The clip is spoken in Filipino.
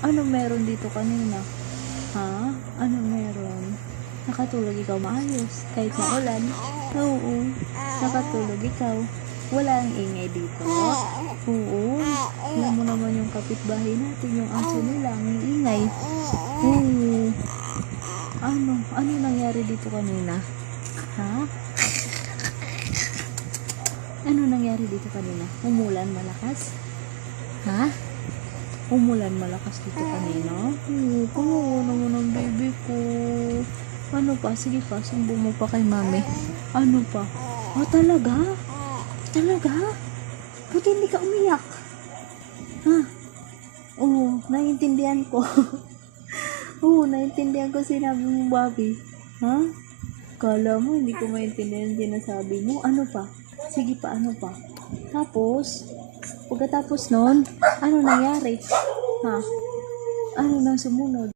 Ano meron dito kanina? Ha? Ano meron? Nakatulog ikaw maayos kahit maulan? Oo. Nakatulog ikaw. Wala ang ingay dito? Oo. Alam mo naman yung kapitbahay natin, yung aso nila, ang ingay. Oo. Ano nangyari dito kanina? Ha? Ano nangyari dito kanina? Umulan malakas? Ha? Umulan malakas dito kanina? Oo, kawawa naman ang baby ko. Ano pa? Sige pa, sumbong mo pa kay mami. Ano pa? Oh, talaga? Talaga? Buti hindi ka umiyak. Ha? Oo, naiintindihan ko. Oo, naiintindihan ko sinabi mo, Bobby. Ha? Kala mo, hindi ko maintindihan sinasabi mo. Ano pa? Sige pa, ano pa? Tapos, pagkatapos nun, ano nangyari? Ha? Ano nang sumunod?